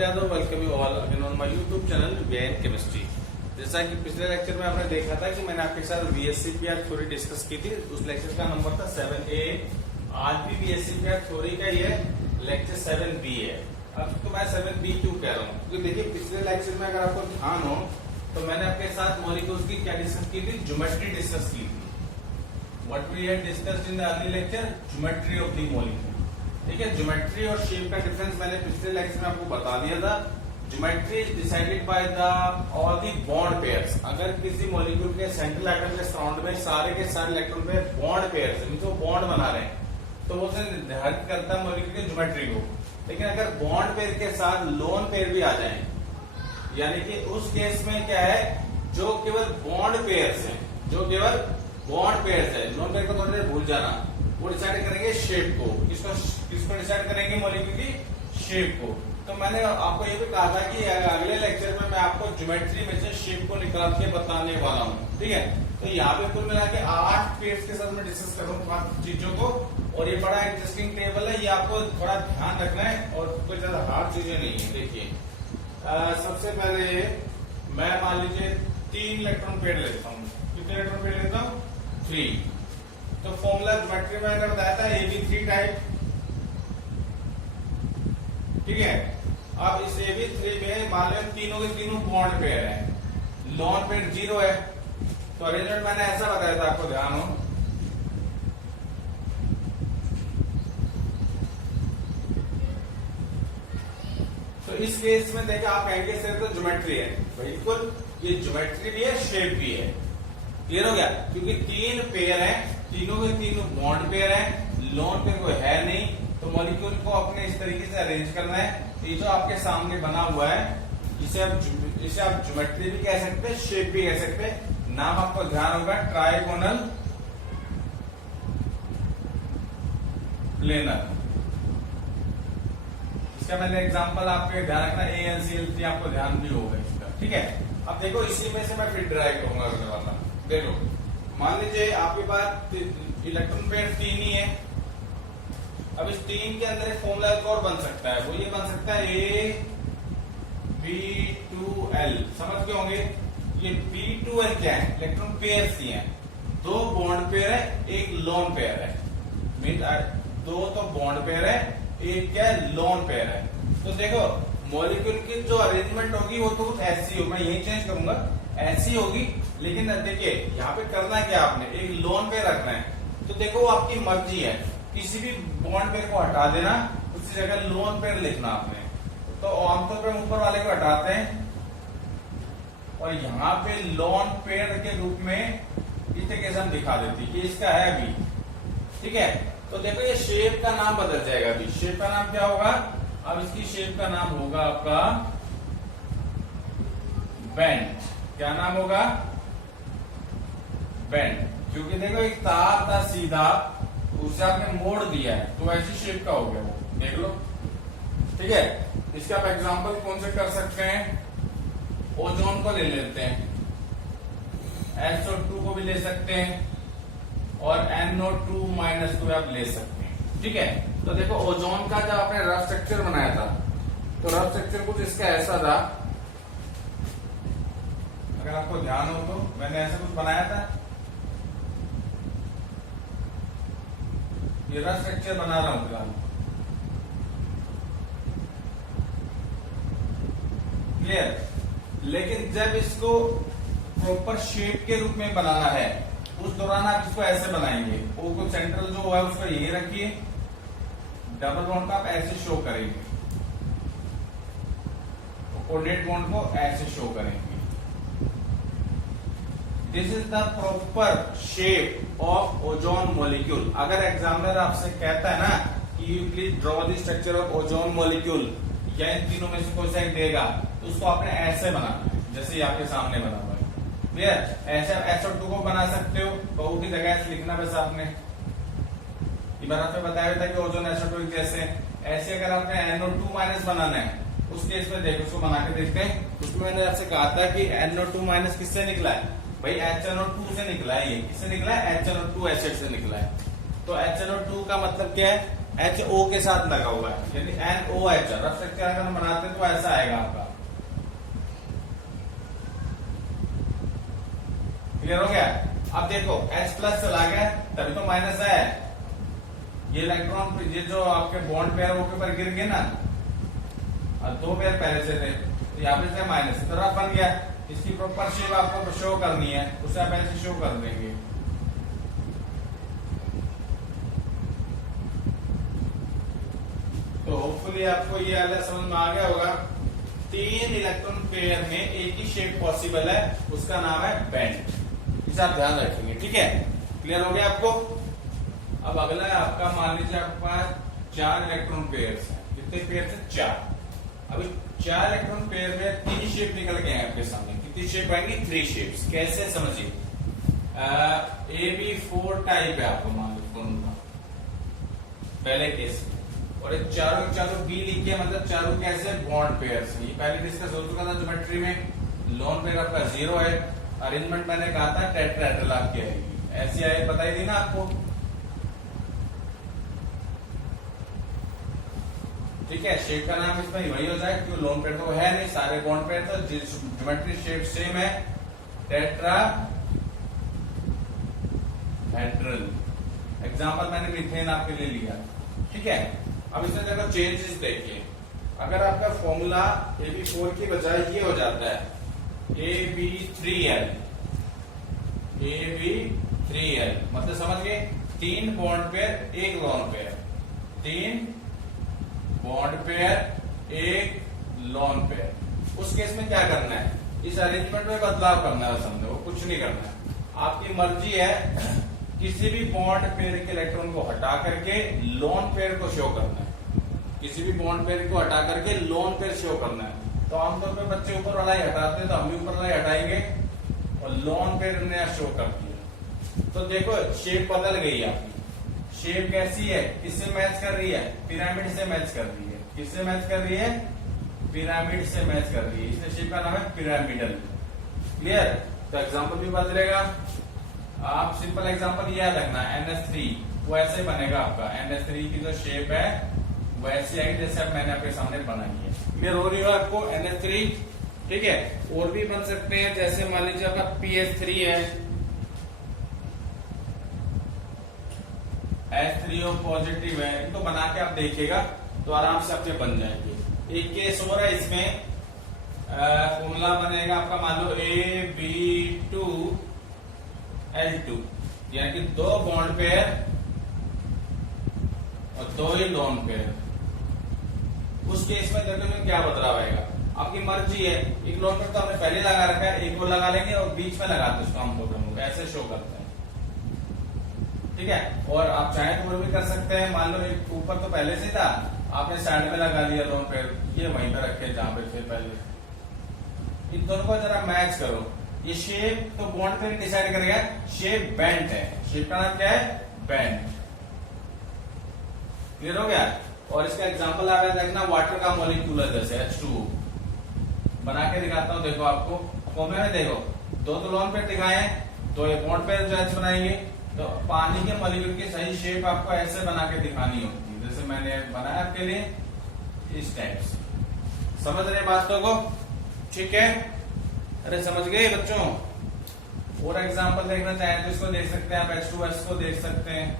Pramod Yadav, welcome you all again on my YouTube channel VN chemistry. जैसा कि पिछले lecture में आपने देखा था कि मैंने आपके साथ वीएससीपीआर थ्योरी डिस्कस की थी। उस लेक्चर का नंबर था 7A। आज भी वीएससीपीआर थ्योरी का ये लेक्चर 7B है। अब तो मैं 7B क्यों कह रहा हूँ, क्योंकि देखिए पिछले लेक्चर में अगर आपको ध्यान हो तो मैंने आपके साथ मॉलिक्यूल्स की क्या डिस्कस की थी, ज्योमेट्री डिस्कस की थी। What we had discussed in the early lecture, geometry of the molecule. ठीक है, ज्योमेट्री और शेप का डिफरेंस मैंने पिछले लेक्चर में आपको बता दिया था। Geometry is decided by the all the bond pairs. अगर किसी मॉलिक्यूल के सेंट्रल एटम के सराउंड में सारे के सारे इलेक्ट्रॉन पे बॉन्ड पेयर्स मींस वो बॉन्ड बना रहे हैं तो वो निर्धारित करता है मॉलिक्यूल की ज्योमेट्री को। लेकिन अगर बॉन्ड पेयर के साथ लोन पेयर भी आ जाए, यानी कि उस केस में क्या है, जो केवल बॉन्ड पेयर्स हैं, जो केवल बॉन्ड पेयर्स है, लोन पेयर को थोड़ी देर भूल जाना, वो डिसाइड करेंगे शेप को। किसको डिसाइड करेंगे, मॉलिक्यूल की शेप को। तो मैंने आपको ये भी कहा था कि अगले लेक्चर में मैं आपको ज्योमेट्री में से शेप को निकाल के बताने वाला हूँ। ठीक है, तो यहाँ पे कुल मिला के 8 पेयर्स के साथ मैं डिस्कस कर रहा हूँ 5 चीजों को। और ये बड़ा इंटरेस्टिंग टेबल है, ये आपको थोड़ा ध्यान रखना है और कोई ज्यादा हार्ड चीजें नहीं है। देखिए सबसे पहले मैं मान लीजिए 3 इलेक्ट्रॉन पेयर लेता हूँ। कितने इलेक्ट्रॉन पेयर लेता हूँ, 3। तो फॉर्मूला ज्योमेट्री में मैंने बताया था AB3 टाइप। ठीक है, अब इस AB3 में मान लो तीनों के तीनों बॉन्ड पेयर है, लोन पेयर 0 है। तो अरेंजमेंट मैंने ऐसा बताया था, आपको ध्यान हो। तो इस केस में देखिए आप कहेंगे सिर्फ तो ज्योमेट्री है, बिल्कुल ये ज्योमेट्री भी है, शेप भी है। क्लियर हो गया, क्योंकि 3 पेयर है, तीनों के तीनों बॉन्ड पेयर है, लोन पेयर कोई है नहीं। तो मॉलिक्यूल को अपने इस तरीके से अरेंज करना है। ये जो आपके सामने बना हुआ है इसे आप ज्योमेट्री भी कह सकते हैं, शेप भी कह सकते हैं। नाम आपको ध्यान होगा, ट्राइगोनल प्लेनर। इसका मैंने एग्जांपल आपके ध्यान रखना, ANCL3 आपको ध्यान भी होगा इसका। ठीक है, अब देखो इसी में से मैं फिर ड्राइव करूंगा अगले वाला। देखो मान लीजिए आपके पास इलेक्ट्रॉन पेयर 3 ही है। अब इस 3 के अंदर एक फॉर्मूला और बन सकता है, वो ये बन सकता है AB2L। समझ गए होंगे, ये B2L क्या है, इलेक्ट्रॉन पेयर ही है। 2 बॉन्ड पेयर है, एक लोन पेयर है। मीन 2 तो बॉन्ड पेयर है, एक क्या है, लोन पेयर है। तो देखो मॉलिक्यूल की जो अरेंजमेंट होगी वो तो कुछ ऐसी हो, मैं यही चेंज करूंगा, ऐसी होगी। लेकिन देखिए यहाँ पे करना क्या, आपने एक लोन पेयर रखना है। तो देखो वो आपकी मर्जी है, किसी भी बॉन्ड पेयर को हटा देना, उसी जगह लोन पेयर लिखना आपने। तो आमतौर पर ऊपर वाले को हटाते हैं और यहाँ पे लोन पेयर के रूप में इस तरीके से हम दिखा देते हैं कि इसका है अभी। ठीक है, तो देखो ये शेप का नाम बदल जाएगा। अभी शेप का नाम क्या होगा, अब इसकी शेप का नाम होगा आपका बेंड। क्या नाम होगा, बेंड। क्योंकि देखो एक तार था सीधा, उसे आपने मोड़ दिया है तो ऐसी शेप का हो गया वो, देख लो। ठीक है, इसका आप एग्जांपल कौन से कर सकते हैं, ओजोन को ले लेते हैं, SO2 को भी ले सकते हैं और NO2- आप ले सकते हैं। ठीक है, तो देखो ओजोन का जब आपने रफ स्ट्रक्चर बनाया था तो रफ स्ट्रक्चर कुछ इसका ऐसा था, अगर आपको ध्यान हो तो मैंने ऐसा कुछ बनाया था। ये रफ स्ट्रक्चर बना रहा हूं फिलहाल, क्लियर। लेकिन जब इसको प्रॉपर शेप के रूप में बनाना है उस दौरान आप इसको ऐसे बनाएंगे। ओ को सेंट्रल जो है उसको यही रखिए, डबल बॉन्ड को आप ऐसे शो करेंगे, कोऑर्डिनेट बॉन्ड को ऐसे शो करेंगे। This is the proper shape of ozone molecule. अगर एग्जामिनर आपसे कहता है ना कि you please draw the structure of ozone molecule, या इन तीनों में से कोई सा एक देगा, तो उसको आपने ऐसे बनाना है जैसे ये आपके सामने बना हुआ है। क्लियर, ऐसे SO2 को बना सकते हो, बहु की जगह ऐसे लिखना बस आपने। ये बार आपने बताया था कि ओजोन SO2 जैसे। ऐसे अगर आपने NO2- बनाना है उस केस में देखो, उसको बना के देखते हैं। उसमें मैंने आपसे कहा था कि NO2- किससे निकला है, भाई HNO2 से निकला है। ये किससे निकला है, HNO2 एसिड से निकला है। तो HNO2 का मतलब क्या है, एच ओ के साथ लगा हुआ है, यानी NOH रफ स्ट्रक्चर अगर हम बनाते हैं तो ऐसा आएगा आपका। क्लियर हो गया? अब देखो H प्लस चला गया तभी तो माइनस है। ये इलेक्ट्रॉन ये जो आपके बॉन्ड पेयर वो के ऊपर गिर गए ना, और दो पेयर पहले से थे तो यहाँ पे से माइनस तो रफ बन गया। इसकी प्रॉपर शेप आपको शो करनी है, उसे आप ऐसे शो कर देंगे। तो होपफुली आपको ये वाला समझ में आ गया होगा। 3 इलेक्ट्रॉन पेयर में एक ही शेप पॉसिबल है, उसका नाम है बैंड। इसे आप ध्यान रखेंगे, ठीक है? क्लियर हो गया आपको? अब अगला है आपका, मान लीजिए आपके पास 4 इलेक्ट्रॉन पेयर्स हैं। कितने पेयर थे? 4। अभी 4 इलेक्ट्रॉन पेयर में 3 शेप निकल गए हैं आपके सामने। कितनी शेप आएंगी? 3 शेप्स। कैसे समझिए, AB4 टाइप है आपको मान लो फॉर्मूला पहले केस में, और एक चारों बी लिखिए, मतलब चारों कैसे बॉन्ड पेयर्स हैं। ये पहले डिस्कस हो चुका था ज्योमेट्री में। लोन पेयर आपका 0 है। अरेंजमेंट मैंने कहा था टेट्राहेड्रल आपकी आएगी, ऐसी आए बताई थी ना आपको, ठीक है? शेप का नाम इसमें वही हो जाए क्योंकि लोन पेयर तो है नहीं, सारे बॉन्ड पेयर तो ज्योमेट्री शेप सेम है, टेट्राहेड्रल। एग्जांपल मैंने मीथेन आपके लिए लिया, ठीक है? अब इसमें देखो चेंजेस देखिए। अगर आपका फॉर्मूला AB4 की बजाय ये हो जाता है AB3L, AB3L मतलब समझ गए, 3 bond pair 1 lone pair, 3 bond pair 1 lone pair. उस केस में क्या करना है? इस अरेंजमेंट में बदलाव करना है, समझो, वो कुछ नहीं करना है। आपकी मर्जी है किसी भी बॉन्ड पेयर के इलेक्ट्रॉन को हटा करके लोन पेयर को शो करना है, किसी भी बॉन्ड पेयर को हटा करके लोन पेयर शो करना है। तो आमतौर पे बच्चे ऊपर वाला ही हटाते हैं, तो हम भी ऊपर वाला ही हटाएंगे और लोन पेयर ने शो कर दिया। तो देखो शेप बदल गई आपकी। शेप कैसी है? किससे मैच कर रही है? पिरामिड से मैच कर रही है। किससे मैच कर रही है? पिरामिड से मैच कर रही है, इसलिए शेप का नाम है पिरामिडल। क्लियर? तो एग्जाम्पल भी बदलेगा। आप सिंपल एग्जांपल याद रखना, NH3 वो ऐसे बनेगा आपका। NH3 की जो शेप है वैसी आई जैसे अब मैंने आपके सामने बनाई है। क्लियर हो रही हो आपको? NH3, ठीक है? और भी बन सकते हैं, जैसे मान लीजिए आपका PH3 है, H3O पॉजिटिव है, इनको बना के आप देखिएगा तो आराम से आपके बन जाएंगे। एक केस और है, इसमें फॉर्मूला बनेगा आपका, मान लो AB2L2, यानी कि 2 बॉन्ड पेयर और 2 ही लोन पेयर। उस केस में देखो क्या बदलाव आएगा, आपकी मर्जी है। एक लोन पेयर तो हमने पहले लगा रखा है, एक और लगा लेंगे और बीच में लगाते उसको हम प्रोग्राम ऐसे शो करते हैं, ठीक है? और आप चाहें तो वो भी कर सकते हैं। मान लो एक ऊपर तो पहले से था, आपने साइड में लगा लिया लोन पेयर, ये वहीं पे रखे जहां पे थे पहले। इन दोनों को जरा मैच करो। ये शेप तो बॉन्ड पे डिसाइड करेगा, शेप बैंड है। शेप का नाम क्या है? बैंड। क्लियर हो गया? और इसका एग्जांपल आ रहा है, देखना वाटर का मॉलिक्यूल है, जैसे H2O बना के दिखाता हूं। देखो आपको फॉर्मूला में देखो, 2 तो लोन पेयर दिखाए हैं, 2 बॉन्ड पेयर जो H बनाएंगे, तो पानी के मॉलिक्यूल की सही शेप आपको ऐसे बना के दिखानी होती है, जैसे मैंने बनाया आपके लिए इस टाइप से। समझ रहे बातों को? ठीक है? अरे समझ गए बच्चों? और एग्जांपल देखना चाहें तो इसको देख सकते हैं आप, H2S को देख सकते हैं,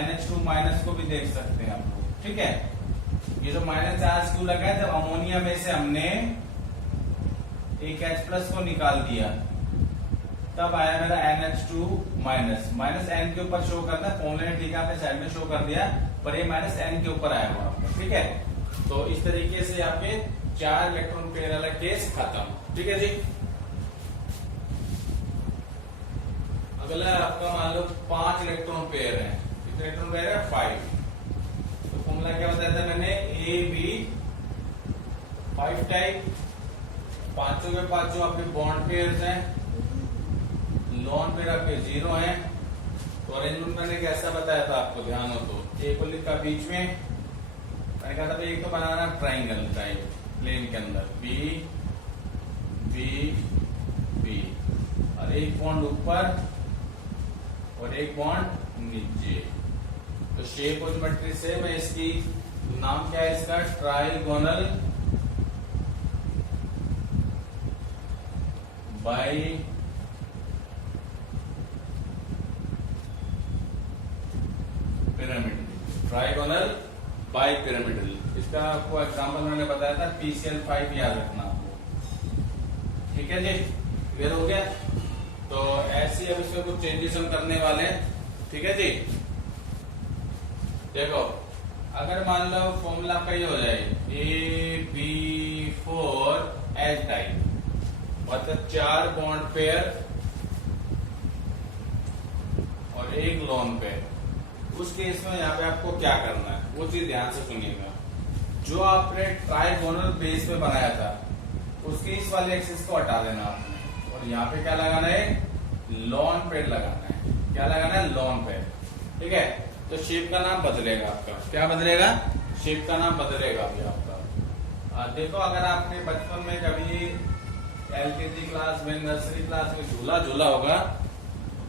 NH2 माइनस को भी देख सकते हैं आप लोग, ठीक है? ये जो माइनस चार्ज क्यों लगा है? जब अमोनिया में से हमने एक H प्लस को निकाल दिया तब आया मेरा NH2 माइनस। माइनस N के ऊपर शो करना, फॉर्मूला ठीक है आपने साइड में शो कर दिया, पर ये माइनस N के ऊपर आया हुआ, ठीक है? तो इस तरीके से आपके 4 इलेक्ट्रॉन पेयर वाला केस खत्म, ठीक है जी? अगला आपका मान लो 5 इलेक्ट्रॉन पेयर है। कितने इलेक्ट्रॉन पेयर है? 5। तो फॉर्मूला क्या बताया था मैंने? AB5 टाइप, पांचों के पांचों आपके बॉन्ड पेयर्स हैं, लोन पेयर आपके 0 हैं। तो अरेंजमेंट मैंने कैसा बताया था आपको, ध्यान हो तो एक को लिखा बीच में, मैंने कहा था एक तो बनाना ट्राइंगल टाइप प्लेन के अंदर, B B B, और एक बॉन्ड ऊपर और एक बॉन्ड नीचे। तो शेप और ज्योमेट्री सेम है इसकी। नाम क्या है इसका? Trigonal bi pyramidal, trigonal bi pyramidal. इसका आपको एग्जांपल मैंने बताया था, PCL5 याद रखना आपको। ठीक है जी, क्लियर हो गया? तो ऐसे अब इसमें कुछ चेंजेस हम करने वाले हैं। ठीक है जी, देखो अगर मान लो फॉर्मूला आपका ये हो जाए AB4H टाइप, मतलब 4 बॉन्ड पेयर और एक लोन पेयर, उस केस में यहाँ पे आपको क्या करना है वो चीज ध्यान से सुनिएगा। जो आपने ट्राइगोनल बेस में बनाया था उसके इस वाले एक्सिस को हटा देना आपने, और यहाँ पे क्या लगाना है? लॉन पेयर लगाना है। क्या लगाना है? Lone pair. ठीक है, तो शेप का नाम बदलेगा आपका। क्या बदलेगा? शेप का नाम बदलेगा अभी आपका। देखो अगर आपने बचपन में कभी LKG क्लास में, नर्सरी क्लास में झूला झूला होगा,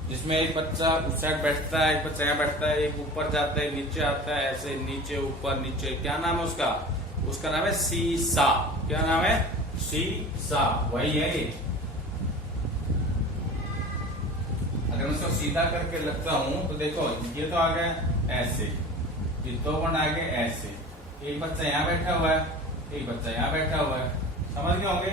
जिसमें एक बच्चा उस साइड बैठता है, एक बच्चा यहाँ बैठता है, एक ऊपर जाता है, नीचे आता है, ऐसे नीचे ऊपर नीचे, क्या नाम है उसका? उसका नाम है सीसा। क्या नाम है? सीसा। वही है ये। अगर मैं इसको सीधा करके लगता हूं तो देखो ये तो आ गया ऐसे, ये 2 बॉन्ड आ गए ऐसे, एक बच्चा यहाँ बैठा हुआ है, एक बच्चा यहाँ बैठा हुआ है। समझ गए होंगे?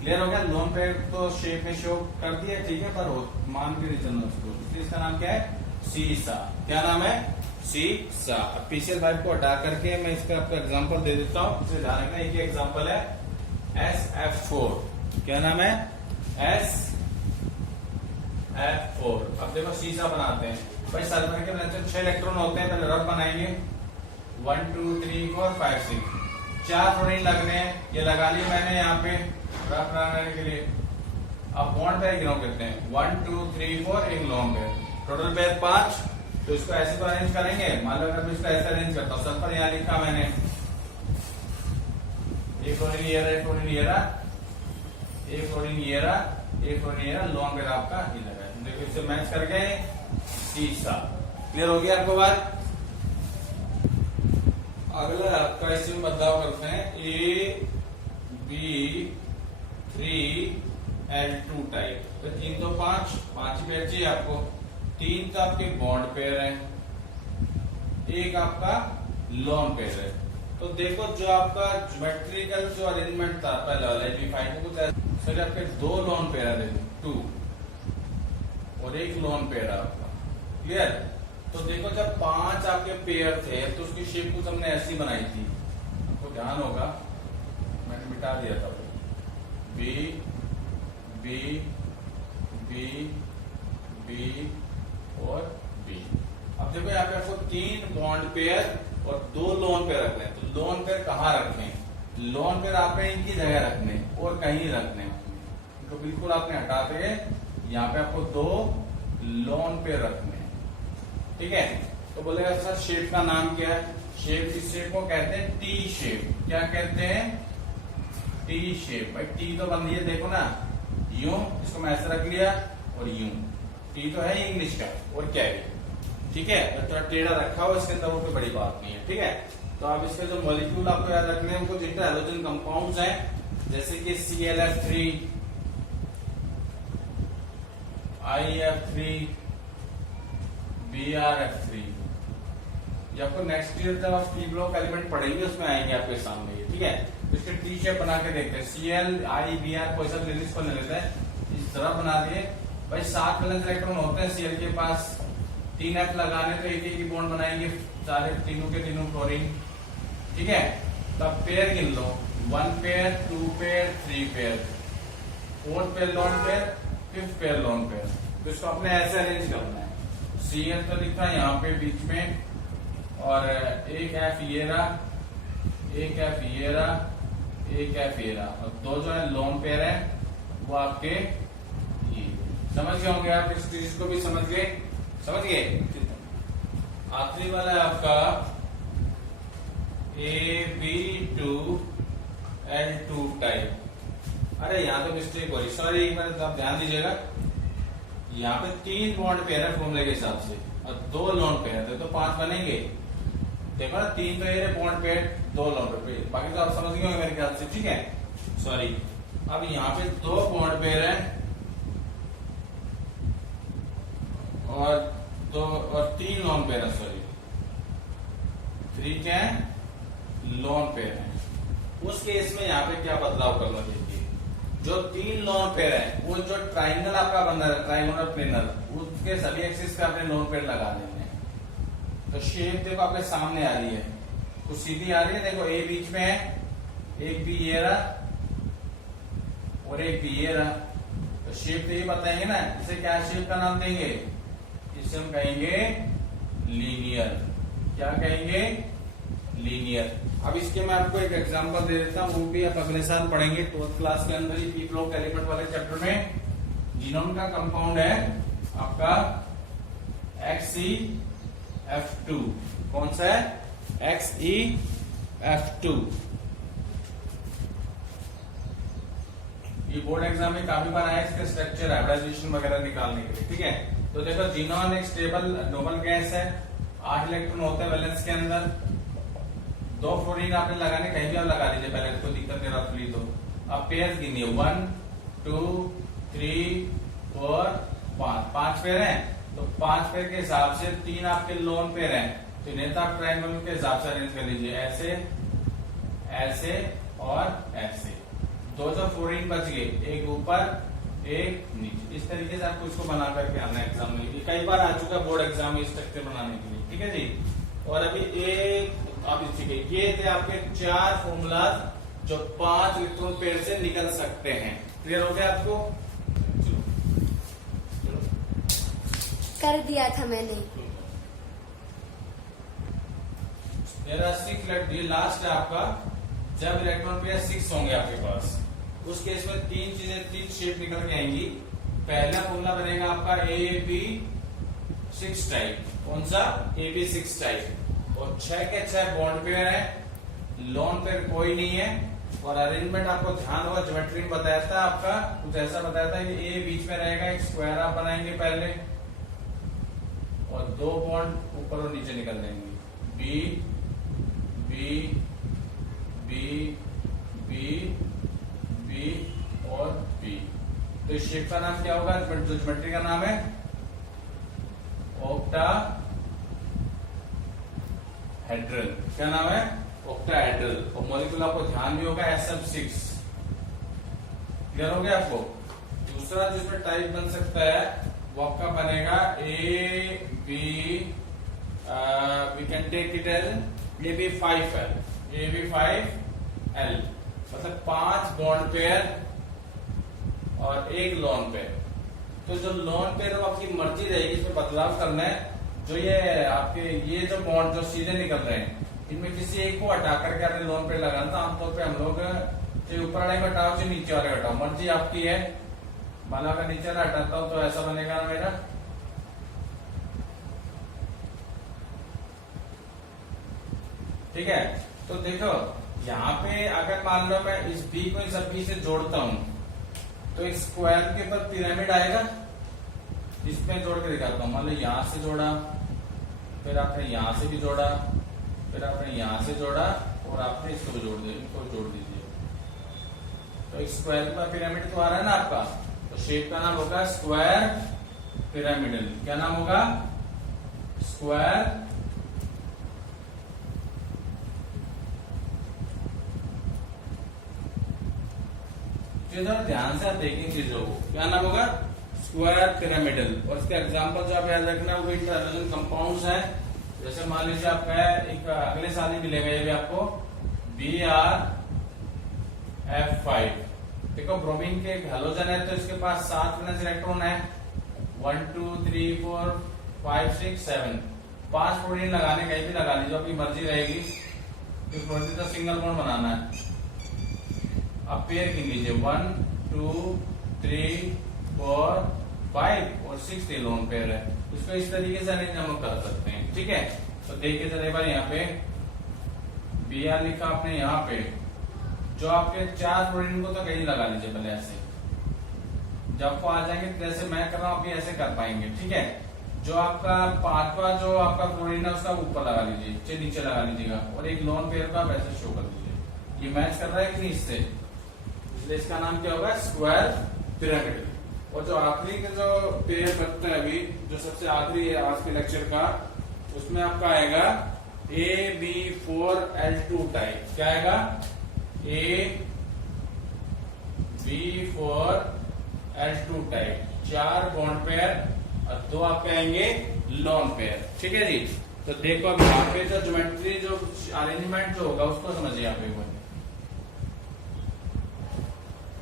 क्लियर हो गया? लोन पेयर तो शेप में शो कर दिया, ठीक है, पर मान के नहीं चलना उसको, इसलिए इसका नाम क्या है? सीसा। क्या नाम है? सीसा। अब PCL5 को हटा करके मैं इसका आपको एग्जांपल दे देता हूँ, इसे ध्यान रखना। एक एग्जांपल है SF4। क्या नाम है? SF4। अब देखो सीसा बनाते हैं भाई। सल्फर के अंदर 6 इलेक्ट्रॉन होते हैं, पहले रफ बनाएंगे। 1 2 3 4 5 6, 4 फ्लोरीन लगने हैं, ये लगा लिए मैंने यहाँ पे रफ बनाने के लिए। अब बॉन्ड पेयर गिनो करते हैं, 1 2 3 4, एक लॉन्ग पेयर, टोटल पेयर 5। तो इसको ऐसे तो अरेंज करेंगे। मान लो अगर मैं इसको ऐसे अरेंज करता हूँ, सल्फर यहाँ लिखा मैंने, एक फ्लोरीन ये रहा, एक फ्लोरीन ये रहा, एक फ्लोरीन ये रहा, एक फ्लोरीन ये रहा, लॉन्ग पेयर आपका ये लगा है। देखो इससे मैच कर गए सीसा। क्लियर हो गया आपको बात? अगला आपका इसमें बदलाव करते हैं, AB3L2 टाइप। तो 3 तो 5 ही पेयर चाहिए आपको। 3 तो आपके बॉन्ड पेयर है, एक आपका लॉन पेयर है। तो देखो जो आपका ज्योमेट्रिकल जो अरेंजमेंट था पहले वाला AB5 को, कुछ ऐसे आपके 2 लॉन पेयर है, 2 और एक लॉन पेयर है आपका। क्लियर? तो देखो जब 5 आपके पेयर थे तो उसकी शेप कुछ हमने ऐसी बनाई थी, आपको ध्यान होगा, मैंने मिटा दिया था। B B B B और B। अब देखो यहाँ पे आपको 3 बॉन्ड पेयर और 2 लोन पेयर रखने हैं। तो लोन पेयर कहाँ रखें? लोन पेयर आपने इनकी जगह रखने और कहीं रखने, तो बिल्कुल आपने हटा के यहाँ पे आपको 2 लोन पेयर रखने। ठीक है, तो बोलेगा सर शेप का नाम क्या है? शेप, इस शेप को कहते हैं टी शेप। क्या कहते हैं? T shape. भाई टी तो बन रही है, देखो ना, यूं, इसको मैं ऐसे रख लिया और यूं। टी तो है इंग्लिश का, और क्या है? ठीक है, थोड़ा टेढ़ा रखा हो इसके अंदर, वो कोई बड़ी बात नहीं है। ठीक है, तो अब इसके जो मॉलिक्यूल आपको याद रखने हैं, कुछ इंटर हैलोजन कंपाउंड्स हैं, जैसे कि ClF3, IF3, BrF3। ये आपको नेक्स्ट ईयर जब आप टी ब्लॉक एलिमेंट पढ़ेंगे उसमें आएंगे आपके सामने। ठीक है, तो इसके टी शेप बना के देखते हैं। Cl I Br कोई सा रिलीज को ले लेते हैं, इस तरह बना दिए। भाई 7 वैलेंस इलेक्ट्रॉन होते हैं Cl के पास, 3 F लगाने तो एक ही बॉन्ड बनाएंगे, सारे तीनों के तीनों क्लोरीन। ठीक है, तो अब पेयर गिन लो, 1 pair, 2 pair, 3 pair, 4th pair lone pair, 5th pair lone pair. तो इसको अपने ऐसे अरेंज करना है। Cl तो लिखा है यहाँ पे बीच में, और एक F ये रहा, एक F ये रहा, एक F ये रहा, और 2 जो है लोन पेयर है वो आपके ये। समझ गए होंगे आप इस चीज को भी? समझ गए? समझ गए? आखिरी वाला है आपका AB2L2 टाइप। अरे यहाँ तो मिस्टेक हो रही, सॉरी, एक बार आप ध्यान दीजिएगा। यहाँ पे 3 बॉन्ड पेयर है फॉर्मूले के हिसाब से, और 2 लोन पेयर है तो 5 बनेंगे। देखो ना 3 तो ये बॉन्ड पेयर, 2 लोन पेयर, बाकी तो आप समझ गए मेरे ख्याल से, ठीक है। सॉरी, अब यहाँ पे 2 बॉन्ड पेयर है और 3 लोन पेयर है, सॉरी 3 क्या है, लोन पेयर है। उस केस में यहाँ पे क्या बदलाव करना चाहिए, जो 3 लोन पेयर है वो जो ट्राइंगल आपका बन रहा है, ट्राइंगुलर प्लेनर, उसके सभी एक्सिस पे आपने लोन पेयर लगा देंगे। तो शेप देखो आपके सामने आ रही है, कुछ सीधी आ रही है, देखो ए बीच में है, एक भी ये रहा और एक भी ये रहा। तो शेप तो ये बताएंगे ना, इसे क्या शेप का नाम देंगे, इसे हम कहेंगे लीनियर। क्या कहेंगे, लीनियर। अब इसके मैं आपको एक एग्जांपल दे देता हूँ, वो भी आप अगले साल पढ़ेंगे 12th क्लास के अंदर ही, पी ब्लॉक एलिमेंट वाले चैप्टर में। जीनोम का कंपाउंड है आपका XeF2। कौन सा है, XeF2। ये बोर्ड एग्जाम में काफी बार आया, इसके स्ट्रक्चर हाइब्रिडाइजेशन वगैरह निकालने के लिए, ठीक है। तो देखो जीनोन एक स्टेबल नोबल गैस है, 8 इलेक्ट्रॉन होते हैं वैलेंस के अंदर, 2 फ्लोरीन आपने लगाने, कहीं भी आप लगा लीजिए, पहले कोई दिक्कत नहीं रहा। तो अब पेयर गिनिए, 1 2 3 4 5 पेयर हैं। तो 5 पेयर के हिसाब से 3 आपके लोन पेयर हैं, तो इन्हें तो आप ट्रायंगल के हिसाब से अरेंज कर लीजिए, ऐसे ऐसे और ऐसे। 2 जो फ्लोरीन बच गए, एक ऊपर एक नीचे, इस तरीके से आपको इसको बना करके आना है एग्जाम में। ये कई बार आ चुका है बोर्ड एग्जाम में स्ट्रक्चर बनाने के लिए, ठीक है जी। और अभी ये थे आपके 4 फॉर्मूलाज जो 5 इलेक्ट्रॉन पेयर से निकल सकते हैं। क्लियर हो गया आपको, चलो कर दिया था मैंने। मेरा 6 ये लास्ट है आपका, जब इलेक्ट्रॉन पेयर 6 होंगे आपके पास, उस केस में 3 चीजें, 3 शेप निकल के आएंगी। पहला फॉर्मूला बनेगा आपका AB6 टाइप। कौन सा, AB6 टाइप। और 6 के 6 बॉन्ड पेयर है, लोन पेयर कोई नहीं है। और अरेंजमेंट आपको ध्यान होगा, ज्योमेट्री में बताया था आपका, कुछ ऐसा बताया था कि ए बीच में रहेगा, एक स्क्वायर आप बनाएंगे पहले, और 2 बॉन्ड ऊपर और नीचे निकल देंगे, B B B B B और बी। तो इस शेप का नाम क्या होगा, जो ज्योमेट्री का नाम है ऑक्टा हेड्रल। क्या नाम है, ऑक्टाहेड्रल। और मॉलिक्यूल आपको ध्यान भी होगा SF6। क्लियर हो गया आपको। दूसरा जिसमें टाइप बन सकता है वो आपका बनेगा we can take it L AB5L। AB5L मतलब 5 बॉन्ड पेयर और 1 लोन पेयर। तो जो लोन पेयर वो आपकी मर्जी रहेगी, इसमें बदलाव करना है। जो ये आपके ये जो बॉन्ड जो सीधे निकल रहे हैं, इनमें किसी एक को हटा करके आपने लोन पेयर लगाना था। आमतौर पे हम लोग चाहे ऊपर वाले हटाओ चाहे नीचे वाले हटाओ, मर्जी आपकी है। मान लो अगर नीचे वाला हटाता हूं तो ऐसा बनेगा ना मेरा, ठीक है। तो देखो यहाँ पे अगर मान लो मैं इस बी को इस बी से जोड़ता हूं तो एक स्क्वायर के ऊपर पिरामिड आएगा। इसमें जोड़ के दिखाता हूं, मान लो यहां से जोड़ा, फिर आपने यहां से भी जोड़ा, फिर आपने यहां से जोड़ा और आपने इसको भी जोड़ दिया, इनको जोड़ दीजिए। तो एक स्क्वायर के ऊपर पिरामिड तो आ रहा है ना आपका, तो शेप का नाम होगा स्क्वायर पिरामिडल। क्या नाम होगा, स्क्वायर ध्यान से आप देखेंगे चीजों को, क्या नाम होगा, स्क्वायर पिरामिडल। और इसके एग्जांपल जो आप याद रखना वो इंटरहाइड्रोजन कंपाउंड्स हैं। जैसे मान लीजिए आपका एक अगले साल ही मिलेगा ये भी आपको, BrF5। देखो ब्रोमीन के हैलोजन है तो इसके पास 7 वैलेंस इलेक्ट्रॉन है, 1 2 3 4 5 6 7। 5 फ्लोरीन लगाने कहीं भी लगा लीजिए, आपकी मर्जी रहेगी। फ्लोरीन तो सिंगल बॉन्ड बनाना है। अब पेयर गिन लीजिए, 1 2 3 4 5 और 6 लोन पेयर है। इसको इस तरीके से अरेंज हम कर सकते हैं, ठीक है। तो देखिए जरा एक बार यहाँ पे Br लिखा आपने, यहाँ पे जो आपके 4 फ्लोरीन को तो कहीं लगा लीजिए पहले ऐसे, जब आपको आ जाएंगे जैसे मैं कर रहा हूँ अभी ऐसे कर पाएंगे, ठीक है। जो आपका पांचवा जो आपका फ्लोरीन है उसका ऊपर लगा लीजिए, नीचे लगा लीजिएगा, और एक लोन पेयर का वैसे शो कर दीजिए। ये मैच कर रहा है कि नहीं इससे, इसलिए इसका नाम क्या होगा, स्क्वायर पिरामिड। और जो आखिरी का जो पेयर बनता है अभी, जो सबसे आखिरी है आज के लेक्चर का, उसमें आपका आएगा AB4L2 टाइप। क्या आएगा, AB4L2 टाइप, 4 बॉन्ड पेयर और 2 आपके आएंगे लॉन पेयर। ठीक है जी। तो देखो अब यहाँ पे जो ज्योमेट्री जो अरेंजमेंट जो होगा उसको समझिए। यहाँ पे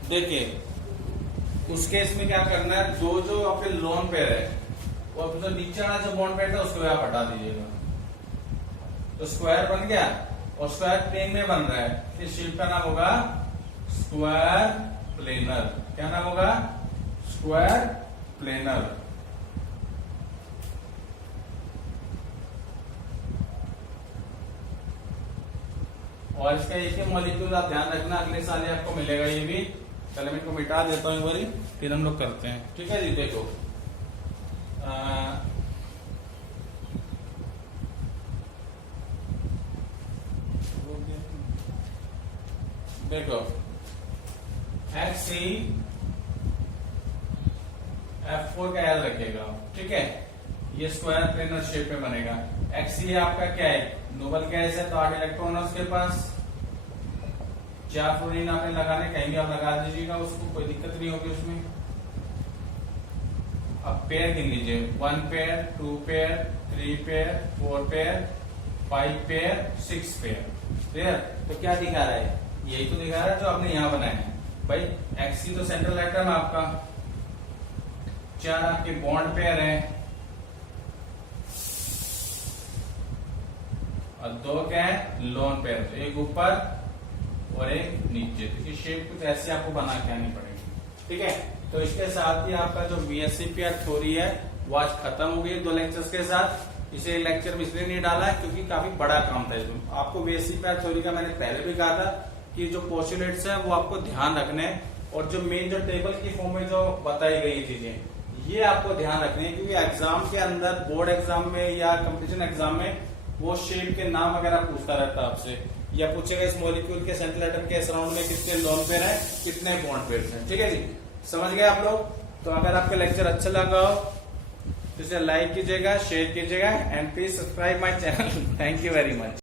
देखिए उस केस में क्या करना है, दो जो आपके लोन पेयर है और जो नीचे वाला जो बॉन्ड पेयर था उसको आप हटा दीजिएगा, तो स्क्वायर बन गया और स्क्वायर प्लेन में बन रहा है। इस शेप का नाम होगा स्क्वायर प्लेनर। क्या नाम होगा, स्क्वायर प्लेनर। और इसका एक ही मॉलिक्यूल आप ध्यान रखना, अगले साल ही आपको मिलेगा ये भी। पहले मैं इनको मिटा देता हूं एक बारी, फिर हम लोग करते हैं। ठीक है जी। देखो देखो F4 का याद रखिएगा। ठीक है, ये स्क्वायर प्लेनर शेप में बनेगा। XC आपका क्या है, नोबल गैस है, तो 8 इलेक्ट्रॉन है उसके पास, 4 फ्लोरीन आपने लगाने, कहीं भी आप लगा दीजिएगा उसको, कोई दिक्कत नहीं होगी उसमें। अब पेयर गिन लीजिए, 1 pair, 2 pair, 3 pair, 4 pair, 5 pair, 6 pair. Clear. तो क्या दिखा रहा है, यही तो दिखा रहा है जो आपने यहाँ बनाया है भाई। XC तो सेंट्रल एटम आपका, 4 आपके बॉन्ड पेयर है और 2 क्या है, लोन पेयर। तो एक ऊपर और एक नीचे। तो इस शेप कुछ ऐसे आपको बना के आनी पड़ेगी। ठीक है। तो इसके साथ ही आपका जो BSc थ्योरी है वो आज खत्म हो गई 2 लेक्चर्स के साथ। इसे लेक्चर में इसलिए नहीं डाला क्योंकि काफी बड़ा काम था इसमें। आपको BSc थ्योरी का मैंने पहले भी कहा था कि जो पोस्टुलेट्स है वो आपको ध्यान रखने हैं, और जो मेन जो टेबल की फॉर्म में जो बताई गई चीजें ये आपको ध्यान रखनी है, क्योंकि एग्जाम के अंदर, बोर्ड एग्जाम में या कंपटीशन एग्जाम में वो शेप के नाम वगैरह पूछता रहता है आपसे, या पूछेगा इस मॉलिक्यूल के सेंट्रल एटम के सराउंड में कितने लोन पेयर हैं, कितने बॉन्ड पेयर हैं। ठीक है जी, समझ गए आप लोग। तो अगर आपका लेक्चर अच्छा लगा हो तो इसे लाइक कीजिएगा, शेयर कीजिएगा and please subscribe my channel. Thank you very much.